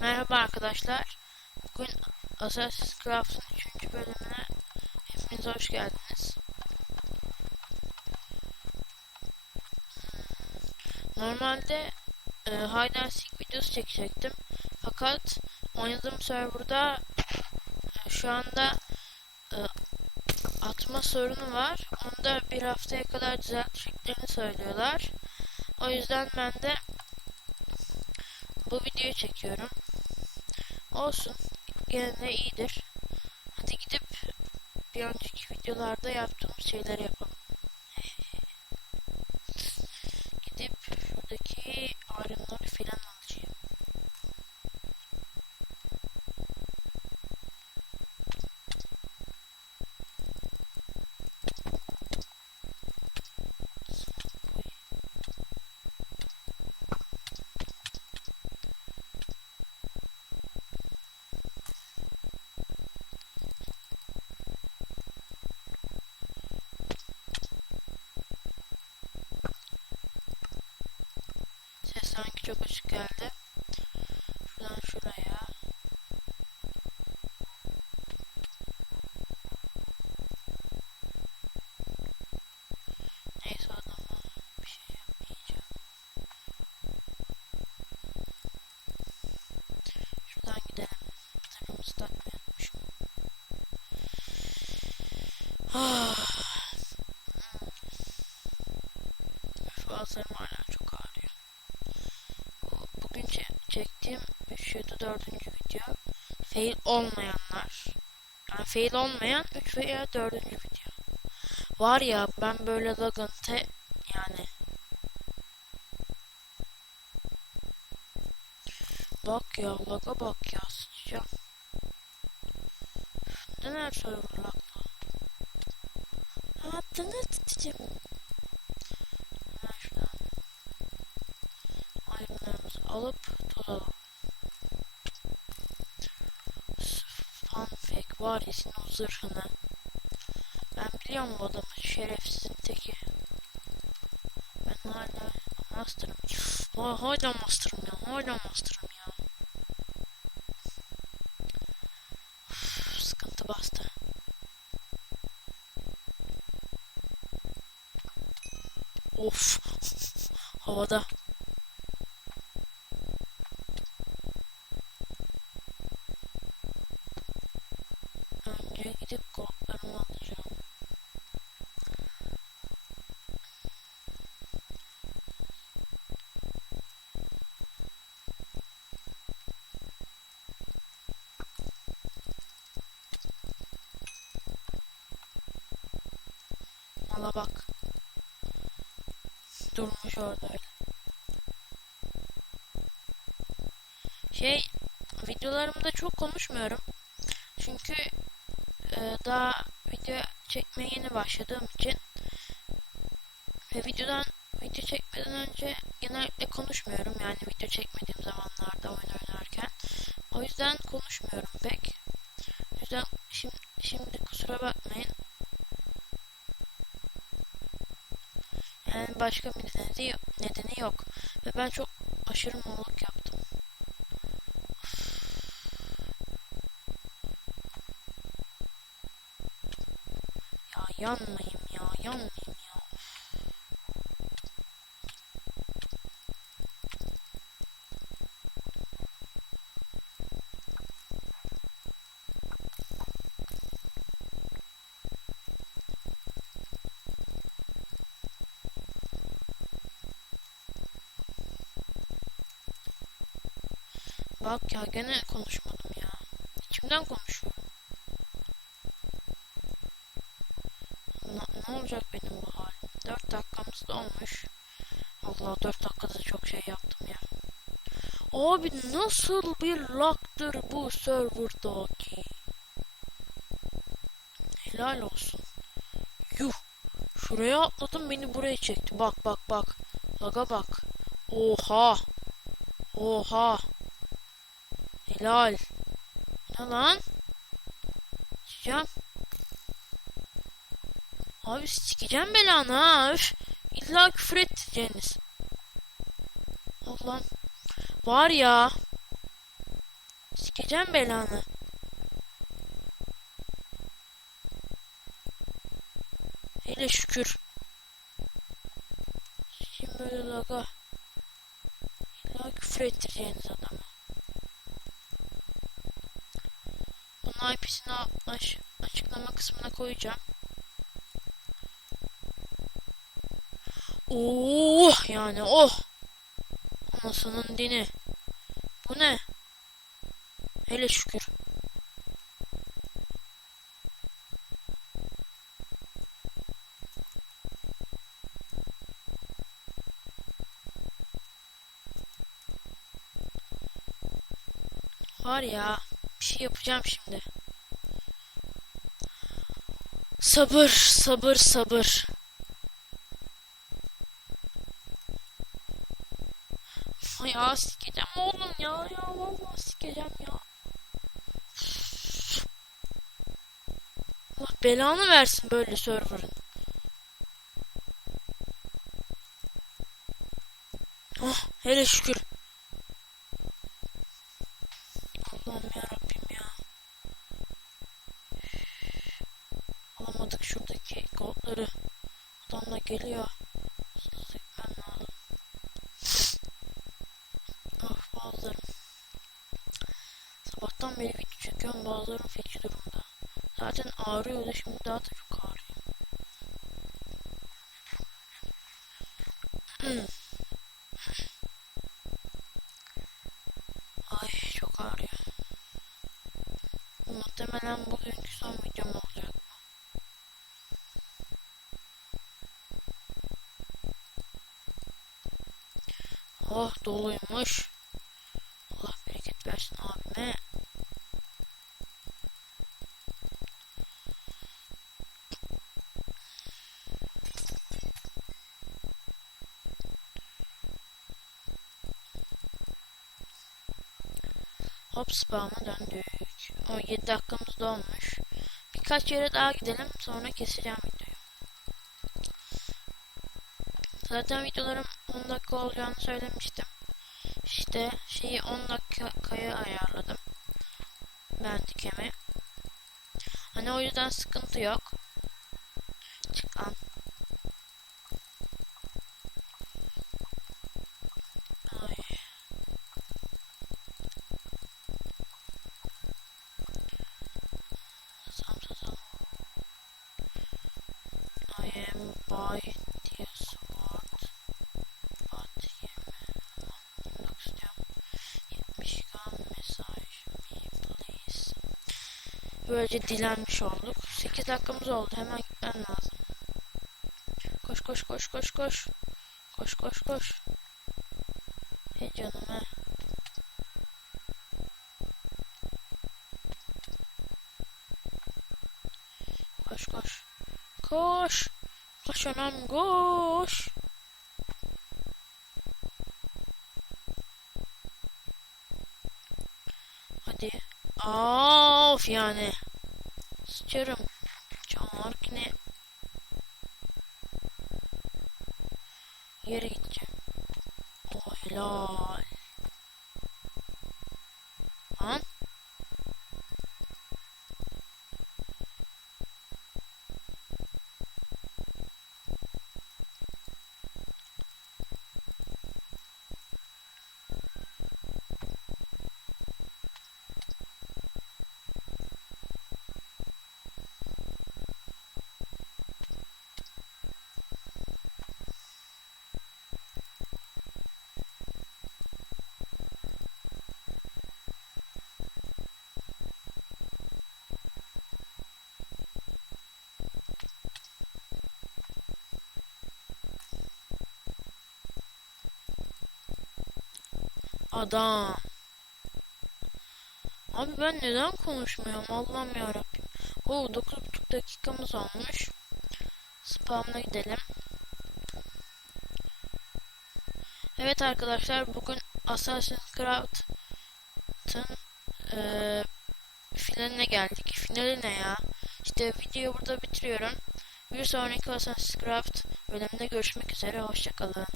Merhaba arkadaşlar. Bugün Assassin's Craft'ın 3. bölümüne hepiniz hoş geldiniz. Normalde e, Hide and Seek videosu çekecektim. Fakat oynadığım serverda e, şu anda e, atma sorunu var. Onu da bir haftaya kadar düzelteceklerini söylüyorlar. O yüzden ben de bu videoyu çekiyorum. Olsun. Gene iyidir. Hadi gidip bir önceki videolarda yaptığımız şeyleri yapalım. Sanki çok açık geldi. Şuradan şuraya. Neyse adama bir şey yapmayacağım. Şuradan gidelim. Zırhımızı takmayı unutmuşum. Ah. Boğazlarım hala çok ağrıyor. Bu- Bugün çe- çektiğim 3 ya da 4. video fail olmayanlar. Yani fail olmayan 3 veya 4. video. Var ya ben böyle lagante yani Bak ya laga bak ya sıçacağım. Neden her server laglı? Hattını tutacağım. Alıp fact var ya senin o zırhını. Ben biliyorum bu adamı şerefsizin teki. Ben hala master'ım. Ha, hala master'ım ya. Hala master'ım ya. Üf, sıkıntı bastı. Of. Havada. Önce gidip kodlarımı alacağım. Mala bak. Durmuş orada. Şey, videolarımda çok konuşmuyorum. Çünkü e, daha video çekmeye yeni başladığım için ve videodan video çekmeden önce genellikle konuşmuyorum. Yani video çekmediğim zamanlarda oyun oynarken. O yüzden konuşmuyorum pek. O yüzden şimdi, şimdi kusura bakmayın. Yani başka bir nedeni, nedeni yok. Ve ben çok aşırı mallık yaptım. Ya yanmayayım ya, yanmayayım ya. Bak ya gene konuşmadım ya. İçimden konuşuyorum. Ne olacak benim bu halim? 4 dakikamız dolmuş. Allah 4 dakikada çok şey yaptım ya. Abi nasıl bir lag'dır bu serverdaki? Helal olsun. Yuh. Şuraya atladım beni buraya çekti. Bak bak bak. Laga bak. Oha. Oha. Helal. Ne lan? Sıçacağım. Abi sikeceğim belanı ha. Üf. İlla küfür edeceğiniz. Allah'ım. Var ya. Sikeceğim belanı. Hele şükür. Şimdi böyle laga. İlla küfür ettireceğiniz adamı. Bunun IP'sini açıklama kısmına koyacağım. Oh yani oh. Anasının dini. Bu ne? Hele şükür. Var ya yapacağım şimdi. Sabır, sabır, sabır. Ya sikeceğim oğlum ya ya vallahi sikeceğim ya. Allah belanı versin böyle server'ın. Oh hele şükür. Allah'ım yarabbim ya. Alamadık şuradaki goldları. Adam da geliyor. Hızlı gitmem lazım. Ah bazılarım. Sabahtan beri video çekiyorum bazılarım feci durumda. Zaten ağrıyordu şimdi daha da çok ağrıyor. Hmm. Ay çok ağrıyor. Muhtemelen bugünkü son videom olacak. Oh doluymuş. Allah bereket versin Hop spam'a döndük. O 7 dakikamız dolmuş. Birkaç yere daha gidelim sonra keseceğim videoyu. Zaten videolarım 10 dakika olacağını söylemiştim. İşte şeyi 10 dakikaya ayarladım. Ben dikemi. Hani o yüzden sıkıntı yok. Böylece dilenmiş olduk. 8 dakikamız oldu. Hemen gitmem lazım. Koş koş koş koş koş. Koş koş koş. Hey canım he. Koş koş. Koş. Koş anam koş. Hadi. Of yani. Sıçarım. Canavar ki ne? Yere gideceğim. Oh helal. Lan. Adam. Abi ben neden konuşmuyorum Allah'ım yarabbim. Oo 9,5 dakikamız olmuş. Spam'a gidelim. Evet arkadaşlar bugün Assassin's Creed'ın eee finaline geldik. Finali ne ya? İşte videoyu burada bitiriyorum. Bir sonraki Assassin's Creed bölümünde görüşmek üzere. Hoşçakalın.